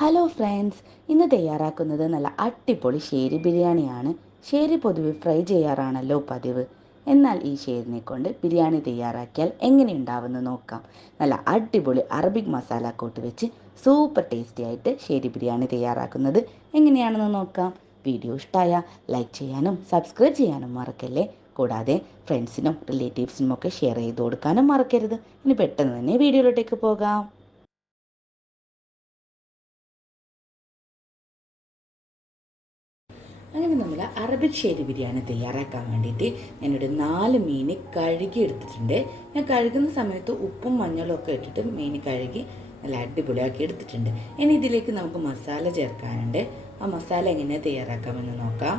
Hello friends, ഇന്ന് തയ്യാറാക്കുന്നത് നല്ല അടിപൊളി ഷേരി ബിരിയാണിയാണ്. ഷേരി പൊതുവെ ഫ്രൈ ചെയ്യാറാണല്ലോ പതിവ്. എന്നാൽ ഈ ഷേരിനെ കൊണ്ട് ബിരിയാണി തയ്യാറാക്കിയാൽ എങ്ങനെയുണ്ടാവുമെന്ന് നോക്കാം. നല്ല അടിപൊളി അറബിക് മസാല കൂട്ട് വെച്ച് സൂപ്പർ ടേസ്റ്റി ആയിട്ട് ഷേരി ബിരിയാണി തയ്യാറാക്കുന്നത് എങ്ങനെയാണെന്ന് നോക്കാം. വീഡിയോ ഇഷ്ടമായ ലൈക്ക് ചെയ്യാനും സബ്സ്ക്രൈബ് ചെയ്യാനും മറക്കല്ലേ. കൂടാതെ ഫ്രണ്ട്സിനും റിലേറ്റീവ്സിനും ഒക്കെ ഷെയർ ചെയ്ത് കൊടുക്കാനും മറക്കരുത്. ഇനി പെട്ടെന്ന് തന്നെ വീഡിയോയിലോട്ടേക്ക് പോകാം. അങ്ങനെ നമ്മൾ അറബിക് ഷേരി ബിരിയാണി തയ്യാറാക്കാൻ വേണ്ടിയിട്ട് ഞാനിവിടെ 4 മീൻ കഴുകി എടുത്തിട്ടുണ്ട്. ഞാൻ കഴുകുന്ന സമയത്ത് ഉപ്പും മഞ്ഞളും ഒക്കെ ഇട്ടിട്ട് മീൻ കഴുകി നല്ല അടിപൊളിയാക്കി എടുത്തിട്ടുണ്ട്. ഇനി ഇതിലേക്ക് നമുക്ക് മസാല ചേർക്കാനുണ്ട്. ആ മസാല എങ്ങനെയാണ് തയ്യാറാക്കാമെന്ന് നോക്കാം.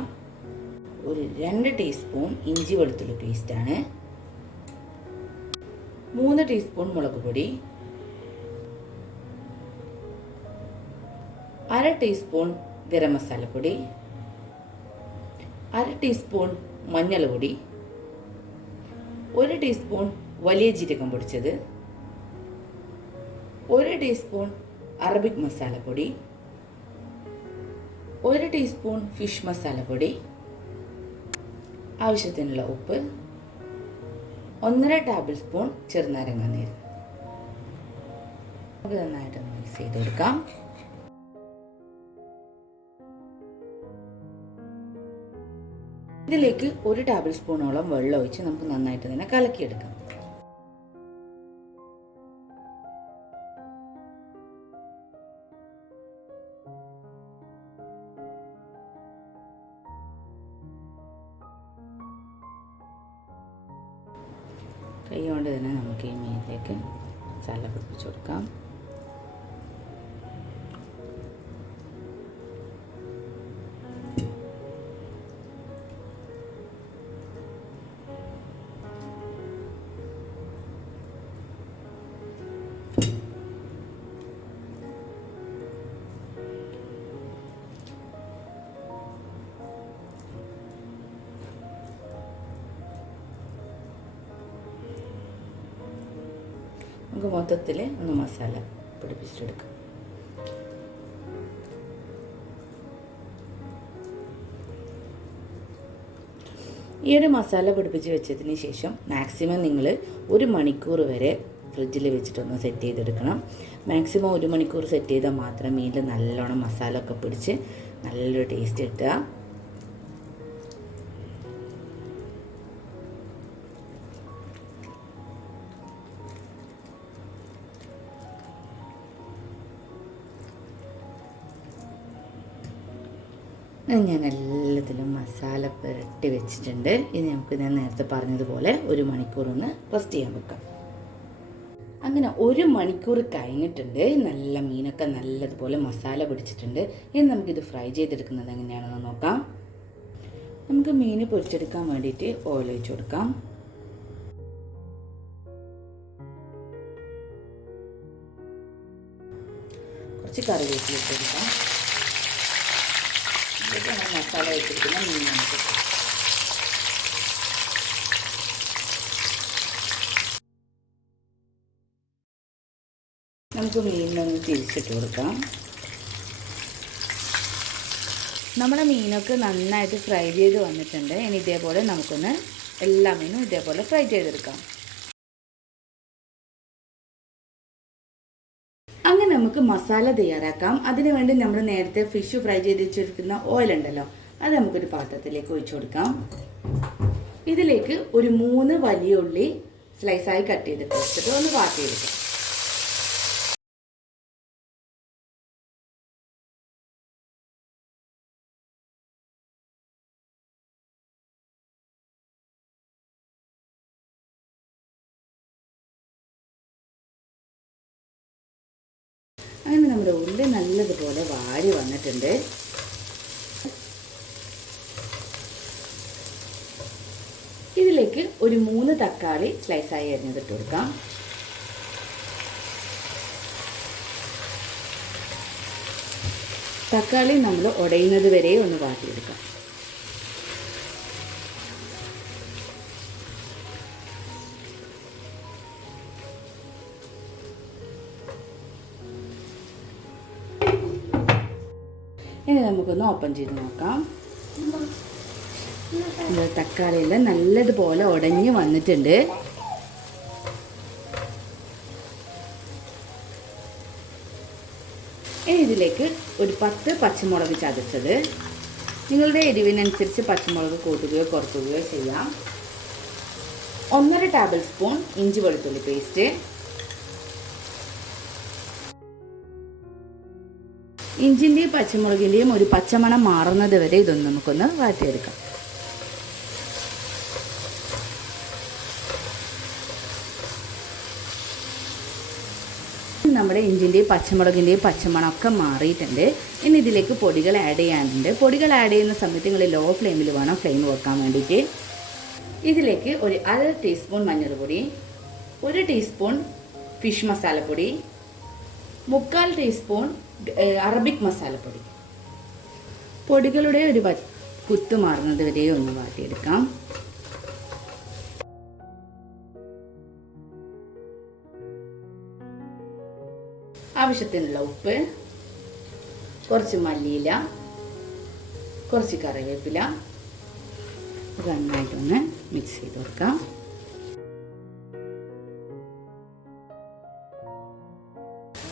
ഒരു 2 ടീസ്പൂൺ ഇഞ്ചി വെളുത്തുള്ളി പേസ്റ്റാണ്, 3 ടീസ്പൂൺ മുളക് പൊടി, 1/2 ടീസ്പൂൺ ഗരം മസാലപ്പൊടി, 1/2 ടീസ്പൂൺ മഞ്ഞൾപ്പൊടി, 1 ടീസ്പൂൺ വലിയ ജീരകം പൊടിച്ചത്, 1 ടീസ്പൂൺ അറബിക് മസാലപ്പൊടി, 1 ടീസ്പൂൺ ഫിഷ് മസാലപ്പൊടി, ആവശ്യത്തിനുള്ള ഉപ്പ്, 1.5 ടേബിൾ സ്പൂൺ ചെറുനാരങ്ങ നീര്. നമുക്ക് നന്നായിട്ട് മിക്സ് ചെയ്ത് കൊടുക്കാം. ഇതിലേക്ക് 1 ടേബിൾ സ്പൂണോളം വെള്ളം ഒഴിച്ച് നമുക്ക് നന്നായിട്ട് തന്നെ കലക്കിയെടുക്കാം. കൈ കൊണ്ട് തന്നെ നമുക്ക് ഈ മീനിലേക്ക് മസാല പിടിപ്പിച്ച് കൊടുക്കാം. നമുക്ക് മൊത്തത്തിൽ ഒന്ന് മസാല പിടിപ്പിച്ചെടുക്കാം. ഈ ഒരു മസാല പിടിപ്പിച്ച് വെച്ചതിന് ശേഷം മാക്സിമം നിങ്ങൾ 1 മണിക്കൂർ വരെ ഫ്രിഡ്ജിൽ വെച്ചിട്ടൊന്ന് സെറ്റ് ചെയ്തെടുക്കണം. മാക്സിമം 1 മണിക്കൂർ സെറ്റ് ചെയ്താൽ മാത്രം മീനിൽ നല്ലോണം മസാല ഒക്കെ പിടിച്ച് നല്ലൊരു ടേസ്റ്റ് കിട്ടുക. ഞാൻ എല്ലാത്തിലും മസാല പുരട്ടി വെച്ചിട്ടുണ്ട്. ഇനി നമുക്ക് ഞാൻ നേരത്തെ പറഞ്ഞതുപോലെ 1 മണിക്കൂർ ഒന്ന് റെസ്റ്റ് ചെയ്യാൻ വെക്കാം. അങ്ങനെ 1 മണിക്കൂർ കഴിഞ്ഞിട്ടുണ്ട്. നല്ല മീനൊക്കെ നല്ലതുപോലെ മസാല പിടിച്ചിട്ടുണ്ട്. ഇനി നമുക്കിത് ഫ്രൈ ചെയ്തെടുക്കുന്നത് എങ്ങനെയാണെന്ന് നോക്കാം. നമുക്ക് മീൻ പൊരിച്ചെടുക്കാൻ വേണ്ടിയിട്ട് ഓയിൽ ഒഴിച്ച് കൊടുക്കാം. കുറച്ച് കറിവേപ്പില ഇട്ട് കൊടുക്കാം. മസാല വെച്ചിരിക്കുന്ന മീൻ നമുക്ക് മീനിനൊന്ന് തിരിച്ചിട്ട് കൊടുക്കാം. നമ്മുടെ മീനൊക്കെ നന്നായിട്ട് ഫ്രൈ ചെയ്ത് വന്നിട്ടുണ്ട്. ഇനി ഇതേപോലെ നമുക്കൊന്ന് എല്ലാ മീനും ഇതേപോലെ ഫ്രൈ ചെയ്തെടുക്കാം. അങ്ങനെ നമുക്ക് മസാല തയ്യാറാക്കാം. അതിനുവേണ്ടി നമ്മൾ നേരത്തെ ഫിഷ് ഫ്രൈ ചെയ്ത് വെച്ചിരിക്കുന്ന ഓയിൽ ഉണ്ടല്ലോ, അത് നമുക്കൊരു പാത്രത്തിലേക്ക് ഒഴിച്ചു കൊടുക്കാം. ഇതിലേക്ക് ഒരു 3 വലിയ ഉള്ളി സ്ലൈസായി കട്ട് ചെയ്തിട്ട് വെച്ചിട്ട് ഒന്ന് വാട്ടിയെടുക്കാം. അങ്ങനെ നമ്മുടെ ഉള്ളി നല്ലതുപോലെ വാടി വന്നിട്ടുണ്ട്. ഇതിലേക്ക് ഒരു 3 തക്കാളി സ്ലൈസായി അരിഞ്ഞതിട്ട് കൊടുക്കാം. തക്കാളി നമ്മൾ ഉടയുന്നത് വരെ ഒന്ന് വാട്ടിയെടുക്കാം. ഇനി നമുക്കൊന്ന് ഓപ്പൺ ചെയ്ത് നോക്കാം. തക്കാളിയെല്ലാം നല്ലതുപോലെ ഉടഞ്ഞ് വന്നിട്ടുണ്ട്. ഇനി ഇതിലേക്ക് ഒരു 10 പച്ചമുളക് ചതച്ചത്, നിങ്ങളുടെ എരിവിനനുസരിച്ച് പച്ചമുളക് കൂട്ടുകയോ കുറയ്ക്കുകയോ ചെയ്യാം. 1.5 ടേബിൾ സ്പൂൺ ഇഞ്ചി വെളുത്തുള്ളി പേസ്റ്റ്, ഇഞ്ചിൻ്റെയും പച്ചമുളകിൻ്റെയും ഒരു പച്ചമണം മാറുന്നത് വരെ ഇതൊന്ന് നമുക്കൊന്ന് വാട്ടിയെടുക്കാം. നമ്മുടെ ഇഞ്ചിൻ്റെയും പച്ചമുളകിൻ്റെയും പച്ചമണമൊക്കെ മാറിയിട്ടുണ്ട്. ഇനി ഇതിലേക്ക് പൊടികൾ ആഡ് ചെയ്യാനുണ്ട്. പൊടികൾ ആഡ് ചെയ്യുന്ന സമയത്ത് നിങ്ങൾ ലോ ഫ്ലെയിമിൽ വേണം ഫ്ലെയിം വെക്കാൻ വേണ്ടിയിട്ട്. ഇതിലേക്ക് ഒരു 1/2 ടീസ്പൂൺ മഞ്ഞൾപ്പൊടി, 1 ടീസ്പൂൺ ഫിഷ് മസാലപ്പൊടി, 3/4 ടീസ്പൂൺ അറബിക് മസാലപ്പൊടി. പൊടികളുടെ ഒരു കുത്ത് മാറുന്നത് വരെ ഒന്ന് വാട്ടിയെടുക്കാം. ആവശ്യത്തിനുള്ള ഉപ്പ്, കുറച്ച് മല്ലിയില, കുറച്ച് കറിവേപ്പില നന്നായിട്ടൊന്ന് മിക്സ് ചെയ്ത് കൊടുക്കാം.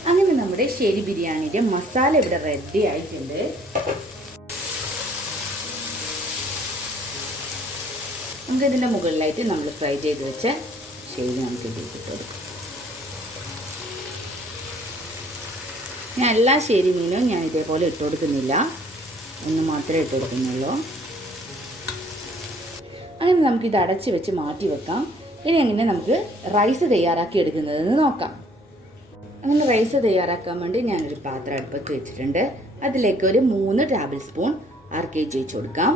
അങ്ങനെ നമ്മുടെ ശരി ബിരിയാണിയുടെ മസാല ഇവിടെ റെഡി ആയിട്ടുണ്ട്. നമുക്കിതിൻ്റെ മുകളിലായിട്ട് നമ്മൾ ഫ്രൈ ചെയ്ത് വെച്ച ശരി നമുക്ക് ഇതിലേക്ക് ഇട്ട് കൊടുക്കാം. ഞാൻ എല്ലാ ശരി മീനും ഞാൻ ഇതേപോലെ ഇട്ട് കൊടുക്കുന്നില്ല, ഒന്ന് മാത്രമേ ഇട്ട് കൊടുക്കുന്നുള്ളൂ. അങ്ങനെ നമുക്കിത് അടച്ച് വെച്ച് മാറ്റി വെക്കാം. ഇനി എങ്ങനെ നമുക്ക് റൈസ് തയ്യാറാക്കി എടുക്കുന്നതെന്ന് നോക്കാം. അങ്ങനെ റൈസ് തയ്യാറാക്കാൻ വേണ്ടി ഞാനൊരു പാത്രം അടുപ്പത്ത് വെച്ചിട്ടുണ്ട്. അതിലേക്ക് ഒരു 3 ടേബിൾ സ്പൂൺ RKG വെച്ച് കൊടുക്കാം.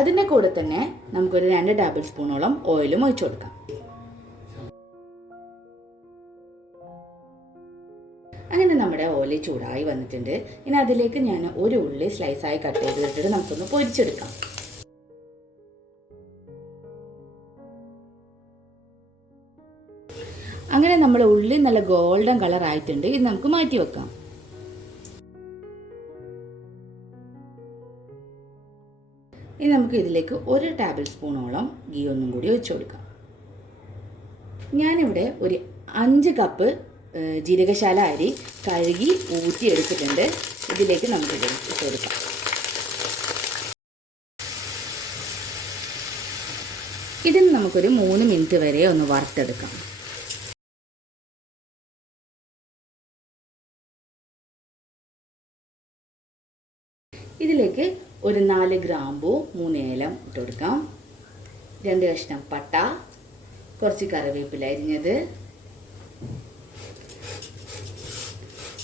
അതിൻ്റെ കൂടെ തന്നെ നമുക്കൊരു 2 ടേബിൾ സ്പൂണോളം ഓയിലും ഒഴിച്ചു കൊടുക്കാം. അങ്ങനെ നമ്മുടെ ഓയിൽ ചൂടായി വന്നിട്ടുണ്ട്. ഇനി അതിലേക്ക് ഞാൻ ഒരു ഉള്ളി സ്ലൈസായി കട്ട് ചെയ്തിട്ട് നമുക്കൊന്ന് പൊരിച്ചെടുക്കാം. അങ്ങനെ നമ്മുടെ ഉള്ളി നല്ല ഗോൾഡൻ കളർ ആയിട്ടുണ്ട്. ഇത് നമുക്ക് മാറ്റി വെക്കാം. ഇനി നമുക്ക് ഇതിലേക്ക് 1 ടേബിൾ സ്പൂണോളം ഗീ ഒന്നും കൂടി ഒഴിച്ചു കൊടുക്കാം. ഞാനിവിടെ ഒരു 5 കപ്പ് ജീരകശാല അരി കഴുകി ഊറ്റി എടുത്തിട്ടുണ്ട്. ഇതിലേക്ക് നമുക്ക് ഇട്ട് കൊടുക്കാം. ഇതിന് നമുക്കൊരു 3 മിനിറ്റ് വരെ ഒന്ന് വറുത്തെടുക്കാം. ഇതിലേക്ക് ഒരു 4 ഗ്രാമ്പൂ, 3 ഏലം ഇട്ട് കൊടുക്കാം. 2 കഷ്ണം പട്ട, കുറച്ച് കറിവേപ്പില അരിഞ്ഞത്.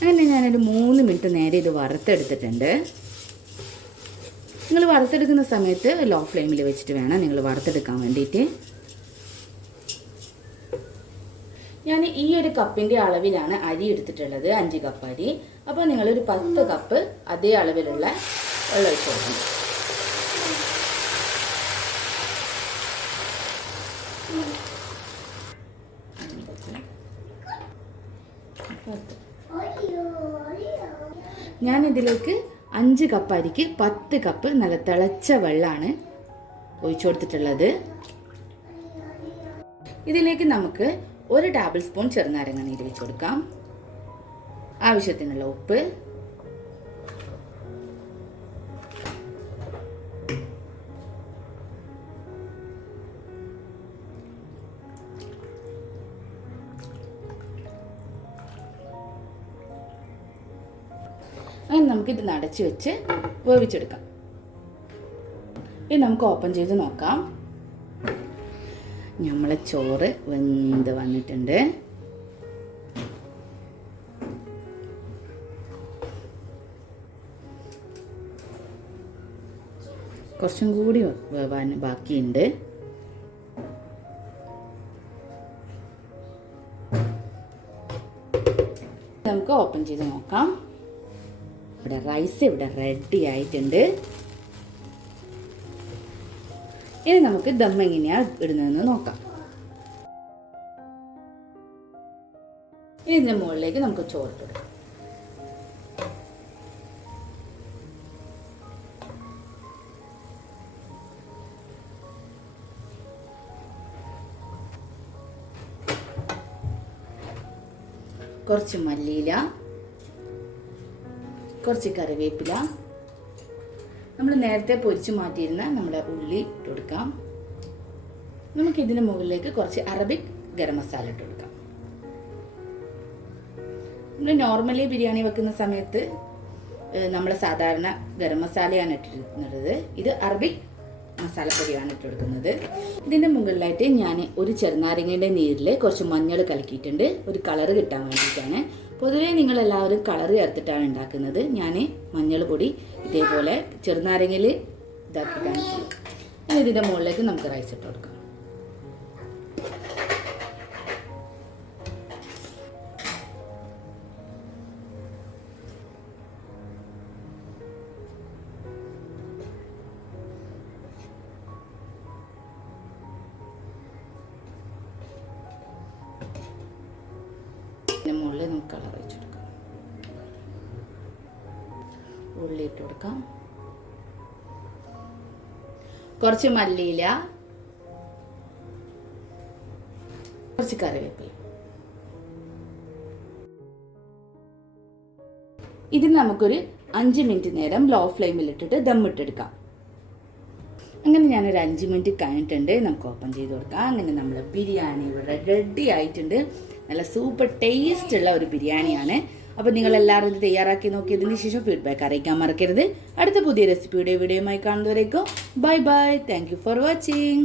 അങ്ങനെ ഞാനൊരു 3 മിനിറ്റ് നേരെ ഇത് വറുത്തെടുത്തിട്ടുണ്ട്. നിങ്ങൾ വറുത്തെടുക്കുന്ന സമയത്ത് ലോ ഫ്ലെയിമിൽ വെച്ചിട്ട് വേണം നിങ്ങൾ വറുത്തെടുക്കാൻ വേണ്ടിയിട്ട്. ഞാൻ ഈ ഒരു കപ്പിൻ്റെ അളവിലാണ് അരി എടുത്തിട്ടുള്ളത്, 5 കപ്പ് അരി. അപ്പോൾ നിങ്ങളൊരു 10 കപ്പ് അതേ അളവിലുള്ള വെള്ളം ഒഴിച്ച് കൊടുക്കണം. ഞാനിതിലേക്ക് 5 കപ്പ് അരിക്ക് 10 കപ്പ് നല്ല തിളച്ച വെള്ളമാണ് ഒഴിച്ചു കൊടുത്തിട്ടുള്ളത്. ഇതിലേക്ക് നമുക്ക് 1 ടേബിൾ സ്പൂൺ ചെറുനാരങ്ങ നീര് വെച്ച് കൊടുക്കാം. ആവശ്യത്തിനുള്ള ഉപ്പ്, അങ്ങനെ നമുക്കിത് അടച്ച് വെച്ച് വേവിച്ചെടുക്കാം. ഇനി നമുക്ക് ഓപ്പൺ ചെയ്ത് നോക്കാം. നമ്മളെ ചോറ് വെന്ത് വന്നിട്ടുണ്ട്. കുറച്ചും കൂടി വേവാൻ ബാക്കിയുണ്ട്. നമുക്ക് ഓപ്പൺ ചെയ്ത് നോക്കാം. ഇവിടെ റൈസ് ഇവിടെ റെഡി ആയിട്ടുണ്ട്. ഇനി നമുക്ക് ദം എങ്ങനെയാണ് ഇടുന്നതെന്ന് നോക്കാം. ഇനി ഇതിൻ്റെ മുകളിലേക്ക് നമുക്ക് ചോറ് ഇടും. കുറച്ച് മല്ലിയില, കുറച്ച് കറിവേപ്പില, നമ്മൾ നേരത്തെ പൊരിച്ച് മാറ്റിയിരുന്ന നമ്മുടെ ഉള്ളി ഇട്ട് കൊടുക്കാം. നമുക്കിതിന് മുകളിലേക്ക് കുറച്ച് അറബിക് ഗരം മസാല ഇട്ട് കൊടുക്കാം. നമ്മൾ നോർമലി ബിരിയാണി വെക്കുന്ന സമയത്ത് നമ്മൾ സാധാരണ ഗരം മസാലയാണ് ഇട്ടിരുന്നത്. ഇത് അറബിക് മസാലപ്പൊടിയാണ് ഇട്ട് കൊടുക്കുന്നത്. ഇതിൻ്റെ മുകളിലായിട്ട് ഞാൻ ഒരു ചെറുനാരങ്ങയുടെ നീരിൽ കുറച്ച് മഞ്ഞൾ കലക്കിയിട്ടുണ്ട്, ഒരു കളറ് കിട്ടാൻ വേണ്ടിയിട്ടാണ്. പൊതുവേ നിങ്ങളെല്ലാവരും കളറ് ചേർത്തിട്ടാണ് ഉണ്ടാക്കുന്നത്. ഞാൻ മഞ്ഞൾ പൊടി ഇതേപോലെ ചെറുനാരങ്ങയിൽ ഇതാക്കിയിട്ടാണ് ചെയ്യുന്നത്. ഇനി ഇതിൻ്റെ മുകളിലേക്ക് നമുക്ക് റൈസ് ഇട്ട് കൊടുക്കാം. മുകളിൽ നമുക്ക് കളർ വെച്ച് കൊടുക്കാം. ഉള്ളി ഇട്ട് കൊടുക്കാം, കുറച്ച് മല്ലിയില, കുറച്ച് കറിവേപ്പില. ഇതിന് നമുക്കൊരു 5 മിനിറ്റ് നേരം ലോ ഫ്ലെയിമിൽ ഇട്ടിട്ട് ദമ്മിട്ടെടുക്കാം. അങ്ങനെ ഞാനൊരു 5 മിനിറ്റ് കഴിഞ്ഞിട്ടുണ്ട്. നമുക്ക് ഓപ്പൺ ചെയ്ത് കൊടുക്കാം. അങ്ങനെ നമ്മൾ ബിരിയാണി ഇവിടെ റെഡി ആയിട്ടുണ്ട്. നല്ല സൂപ്പർ ടേസ്റ്റ് ഉള്ള ഒരു ബിരിയാണിയാണ്. അപ്പോൾ നിങ്ങളെല്ലാവരും ഇത് തയ്യാറാക്കി നോക്കിയതിന് ശേഷം ഫീഡ്ബാക്ക് അറിയിക്കാൻ മറക്കരുത്. അടുത്ത പുതിയ റെസിപ്പിയുടെ വീഡിയോയുമായി കാണുന്നവരേക്കും bye bye. Thank you for watching.